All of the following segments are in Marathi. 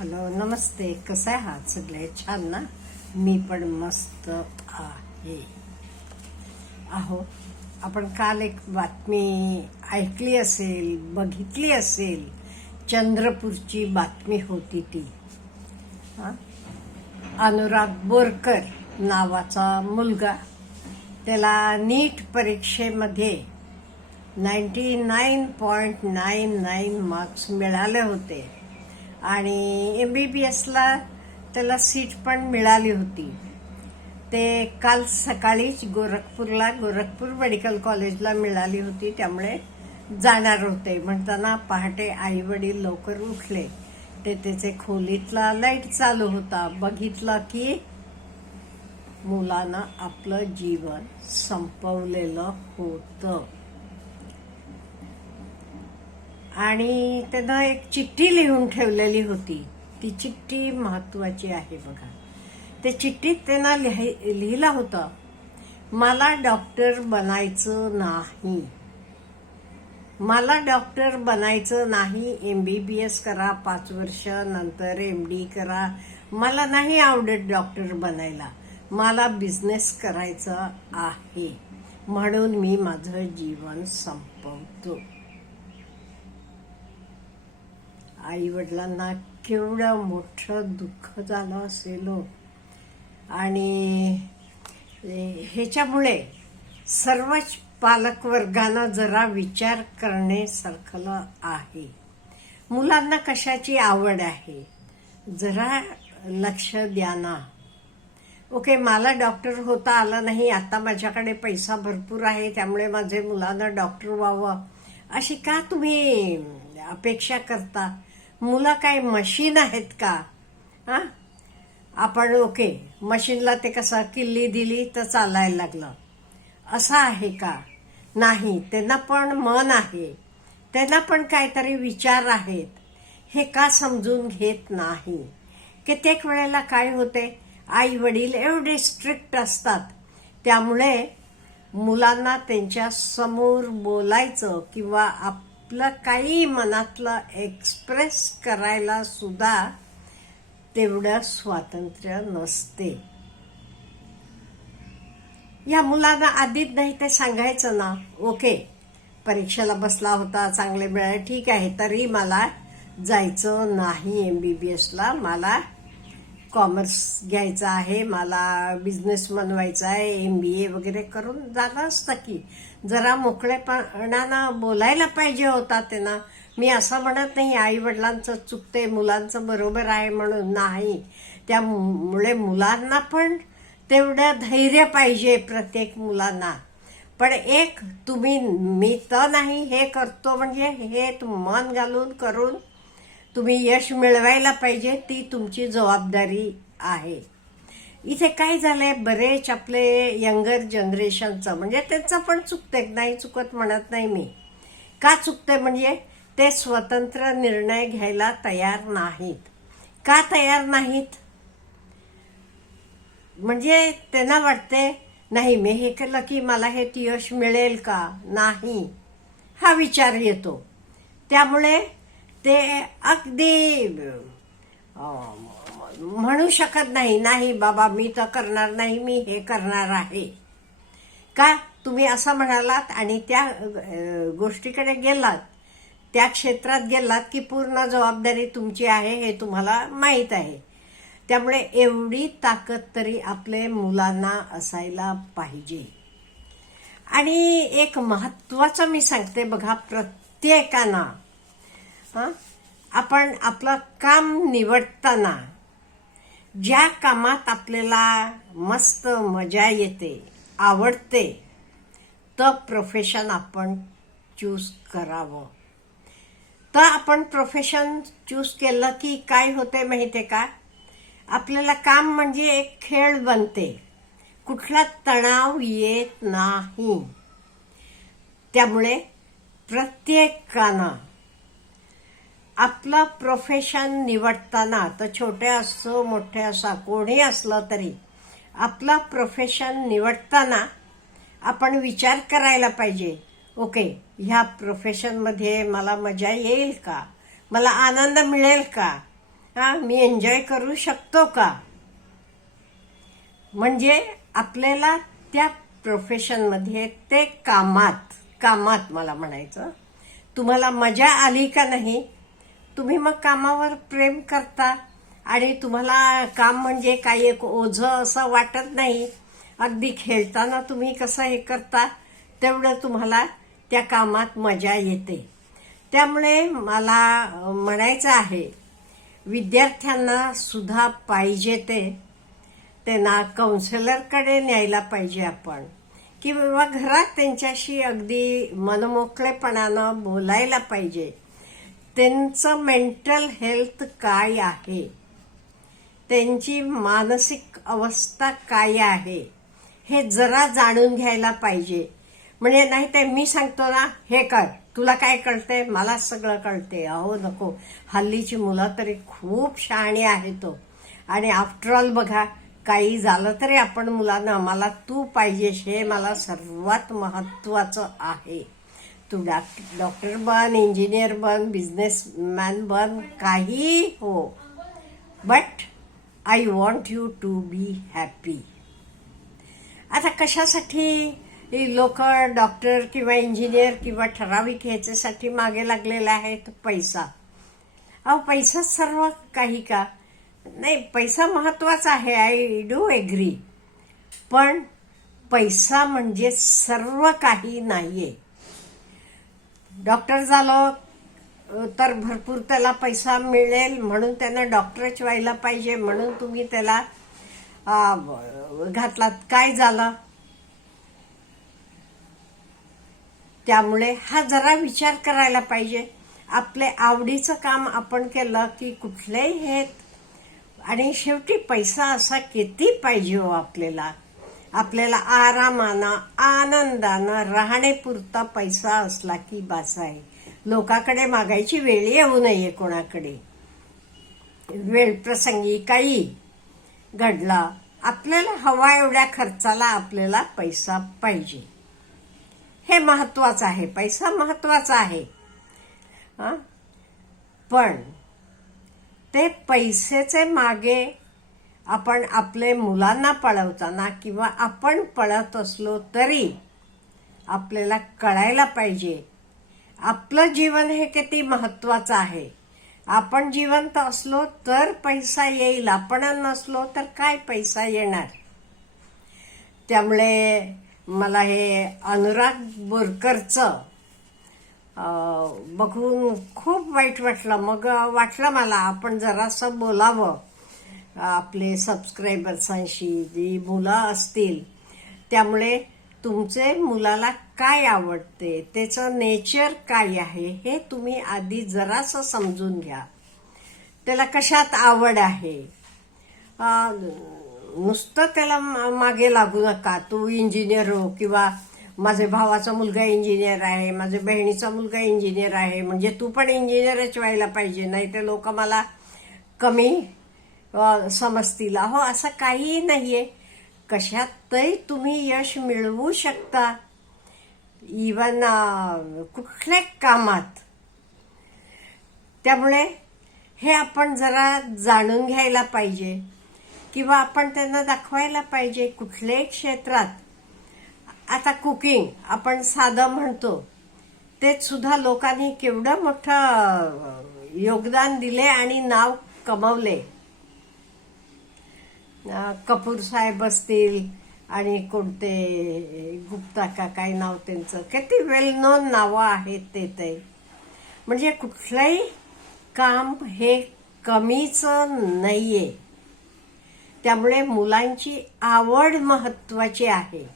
हॅलो नमस्ते. कसं आहे आहात सगळे? छान ना? मी पण मस्त आहे. आहो आपण काल एक बातमी ऐकली असेल बघितली असेल. चंद्रपूरची बातमी होती ती. हां? अनुराग बोरकर नावाचा मुलगा. त्याला नीट परीक्षेमध्ये ninety nine point nine nine marks मिळाले होते. आणि एम बी बी एसला त्याला सीट पण मिळाली होती. ते काल सकाळीच गोरखपूरला गोरखपूर मेडिकल कॉलेजला मिळाली होती. त्यामुळे जाणार होते. म्हणताना पहाटे आई वडील लवकर उठले. ते त्याचे खोलीतला लाइट चालू होता. बघितलं की मुलानं आपलं जीवन संपवलेलं होतं. आणि त्यानं एक चिठ्ठी लिहून ठेवलेली होती. ती चिठ्ठी महत्वाची आहे बघा. त्या चिठ्ठीत त्यांना लिहि लिहिलं होतं मला डॉक्टर बनायचं नाही. मला डॉक्टर बनायचं नाही एम बी बी एस करा पाच वर्ष नंतर एम डी करा. मला नाही आवडत डॉक्टर बनायला. मला बिझनेस करायचा आहे. म्हणून मी माझं जीवन संपवतो. आई वडिलांना केवढं मोठं दुःख झालं असेल हो. आणि ह्याच्यामुळे सर्वच पालकवर्गानं जरा विचार करणे सरखलं आहे. मुलांना कशाची आवड आहे? जरा लक्ष द्या ना. ओके मला डॉक्टर होता आलं नाही आता माझ्याकडे पैसा भरपूर आहे त्यामुळे माझे मुलांना डॉक्टर व्हावं. अशी का तुम्ही अपेक्षा करता? मुलं काय मशीन आहेत का? हां? आपण ओके मशीनला ते कसं किल्ली दिली तर चालायला लागलं. असं आहे का? नाही त्यांना पण मन आहे. त्यांना पण काहीतरी विचार आहेत. हे का समजून घेत नाही? कित्येक वेळेला काय होते? आई वडील एवढे स्ट्रिक्ट असतात. त्यामुळे मुलांना त्यांच्यासमोर बोलायचं किंवा आप आपलं काही मनातलं एक्सप्रेस करायला सुद्धा तेवढं स्वातंत्र्य नसते. या मुलांना आधीच नाही ते सांगायचं ना ओके परीक्षेला बसला होता चांगले मिळाले ठीक आहे तरी मला जायचं नाही एम बी बी एसला मला कॉमर्स घ्यायचं आहे मला बिझनेस बनवायचा आहे एम बी ए वगैरे करून झालं असतं की जरा मोकळेपणानं बोलायला पाहिजे होता त्यांना. मी असं म्हणत नाही आई वडिलांचं चुकते मुलांचं बरोबर आहे म्हणून नाही. त्यामुळे मुलांना पण तेवढं धैर्य पाहिजे प्रत्येक मुलांना. पण एक तुम्ही मी तर नाही हे करतो म्हणजे हे मन घालून करून तुम्ही यश मिळवायला पाहिजे ती तुमची जबाबदारी आहे. इथे काय झालंय बरेच आपले यंगर जनरेशनचं म्हणजे त्यांचं पण चुकते नाही चुकत म्हणत नाही मी. का चुकते म्हणजे ते स्वतंत्र निर्णय घ्यायला तयार नाहीत. का तयार नाहीत? म्हणजे त्यांना वाटते नाही मी हे केलं की मला हे यश मिळेल का? नाही. हा विचार येतो. त्यामुळे ते अगदी म्हणू शकत नाही नाही बाबा मी तर करणार नाही मी हे करणार आहे. का? तुम्ही असं म्हणालात आणि त्या गोष्टीकडे गेलात. त्या क्षेत्रात गेलात की पूर्ण जबाबदारी तुमची आहे हे तुम्हाला माहीत आहे. त्यामुळे एवढी ताकद तरी आपले मुलांना असायला पाहिजे. आणि एक महत्वाचं मी सांगते बघा प्रत्येकाना आपण आपलं काम निवडताना ज्या कामात आपल्याला मस्त मजा येते आवडते तर प्रोफेशन आपण चूज करावं. तर आपण प्रोफेशन चूज केलं की काय होते आहे का? आपल्याला काम म्हणजे एक खेळ बनते. कुठला तणाव येत नाही. त्यामुळे प्रत्येकानं आपला प्रोफेशन निवडताना तर छोटे असो मोठे असा कोणी असलं तरी आपला प्रोफेशन निवडताना आपण विचार करायला पाहिजे ओके ह्या प्रोफेशनमध्ये मला मजा येईल का? मला आनंद मिळेल का? हा मी एन्जॉय करू शकतो का? म्हणजे आपल्याला त्या प्रोफेशनमध्ये ते कामात कामात मला म्हणायचं तुम्हाला मजा आली का नाही? तुम्ही मग कामावर प्रेम करता आणि तुम्हाला काम म्हणजे काही एक ओझं असं वाटत नाही. अगदी खेळताना तुम्ही कसं हे करता तेवढं तुम्हाला त्या कामात मजा येते. त्यामुळे मला म्हणायचं आहे विद्यार्थ्यांना सुद्धा पाहिजे ते. त्यांना काउन्सिलरकडे न्यायला पाहिजे आपण. किंवा घरात त्यांच्याशी अगदी मनमोकळेपणानं बोलायला पाहिजे. त्यांचं मेंटल हेल्थ काय आहे? त्यांची मानसिक अवस्था काय आहे? हे जरा जाणून घ्यायला पाहिजे. म्हणजे नाही ते मी सांगतो ना हे कर. तुला काय कळतंय? मला सगळं कळते अहो नको. हल्लीची मुलं तरी खूप शहाणी आहे तो हो. आणि आफ्टरऑल बघा काही झालं तरी आपण मुलांना मला तू पाहिजेस. हे मला सर्वात महत्वाचं आहे. तू डॉक डॉक्टर बन इंजिनियर बन बिझनेसमॅन बन काही हो. But I want you to be happy आता कशासाठी लोक डॉक्टर किंवा इंजिनियर किंवा ठराविक ह्याच्यासाठी मागे लागलेला आहे तो पैसा. अहो पैसाच सर्व काही का? नाही पैसा महत्त्वाचा आहे आय डू एग्री पण पैसा म्हणजे सर्व काही नाही आहे डॉक्टर झालो तर भरपूर त्याला पैसा मिळेल म्हणून त्यानं डॉक्टरच व्हायला पाहिजे म्हणून तुम्ही त्याला घातलात. काय झालं? त्यामुळे हा जरा विचार करायला पाहिजे. आपले आवडीचं काम आपण केलं की कुठलेही हे आणि शेवटी पैसा असा किती पाहिजे हो आपल्याला? आपल्याला आरामानं आनंदानं राहणेपुरता पैसा असला की बास आहे लोकाकडे मागायची वेळ येऊ नये कोणाकडे. वेळ प्रसंगी काही घडला आपल्याला हवा एवढ्या खर्चाला आपल्याला पैसा पाहिजे. हे महत्वाचं आहे पैसा महत्त्वाचा आहे. पण ते पैसेचे मागे आपण आपले मुलांना पळवताना किंवा आपण पळत असलो तरी आपल्याला कळायला पाहिजे. आपलं जीवन हे किती महत्त्वाचं आहे. आपण जिवंत असलो तर पैसा येईल. आपण नसलो तर काय पैसा येणार? त्यामुळे मला हे अनुराग बोरकरचं बघून खूप वाईट वाटलं. मग वाटलं मला आपण जरासं बोलावं. आपले सबस्क्रायबर्सांशी जी मुलं असतील त्यामुळे तुमचे मुलाला काय आवडते त्याचं नेचर काय आहे हे तुम्ही आधी जरासं समजून घ्या. त्याला कशात आवड आहे? नुसतं त्याला मा- मागे लागू नका. तू इंजिनियर हो किंवा माझ्या भावाचा मुलगा इंजिनियर आहे माझ्या बहिणीचा मुलगा इंजिनियर आहे म्हणजे तू पण इंजिनियरच व्हायला पाहिजे नाही तर लोक मला कमी समजतील. अहो असं काहीही नाही आहे कशातही तुम्ही यश मिळवू शकता. इवन कुठल्या कामात. त्यामुळे हे आपण जरा जाणून घ्यायला पाहिजे. किंवा आपण त्यांना दाखवायला पाहिजे कुठल्याही क्षेत्रात. आता कुकिंग आपण साधं म्हणतो. तेच सुद्धा लोकांनी केवढं मोठं योगदान दिले आणि नाव कमवले. कपूर साहेब असतील आणि कोणते गुप्ता का काय नाव त्यांचं. किती वेल नोन नावं आहेत ते ते. म्हणजे कुठलंही काम हे कमीचं नाही आहे त्यामुळे मुलांची आवड महत्वाची आहे.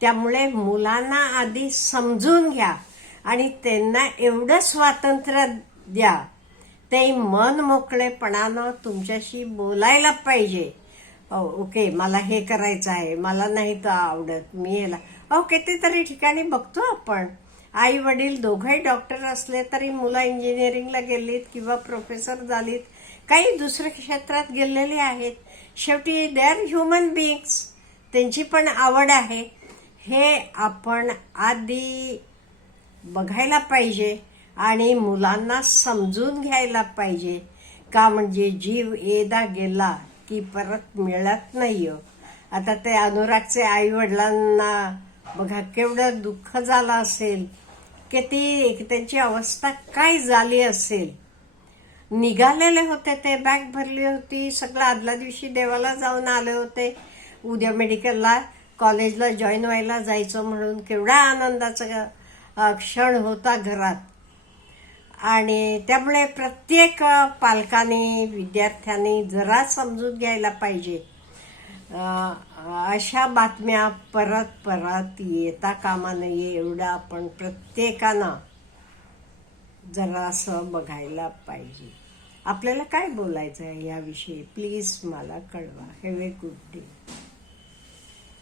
त्यामुळे मुलांना आधी समजून घ्या आणि त्यांना एवढं स्वातंत्र्य द्या. ते मन मोकळेपणानं तुमच्याशी बोलायला पाहिजे. ओके मला हे करायचं आहे. मला नाही तर आवडत. मी याला अहो कितीतरी ठिकाणी बघतो आपण. आई वडील दोघंही डॉक्टर असले तरी मुलं इंजिनिअरिंगला गेलीत किंवा प्रोफेसर झालीत काही दुसऱ्या क्षेत्रात गेलेले आहेत. शेवटी दे आर ह्युमन बिईंग्स त्यांची पण आवड आहे. हे आपण आधी बघायला पाहिजे आणि मुलांना समजून घ्यायला पाहिजे. का म्हणजे जीव येदा गेला की परत मिळत नाही हो. आता ते अनुरागचे आई वडिलांना बघा केवढं दुःख झालं असेल. की ती त्यांची अवस्था काय झाली असेल. निघालेले होते ते बॅग भरली होती सगळं आदल्या दिवशी देवाला जाऊन आले होते. उद्या मेडिकलला कॉलेजला जॉईन व्हायला जायचं म्हणून केवढा आनंदाचा क्षण होता घरात. आणि त्यामुळे प्रत्येक पालकाने विद्यार्थ्यांनी जरा समजून घ्यायला पाहिजे. अशा बातम्या परत परत येता कामा नये एवढं आपण प्रत्येकानं जरासं बघायला पाहिजे. आपल्याला काय बोलायचं आहे याविषयी? प्लीज मला कळवा. Have a good day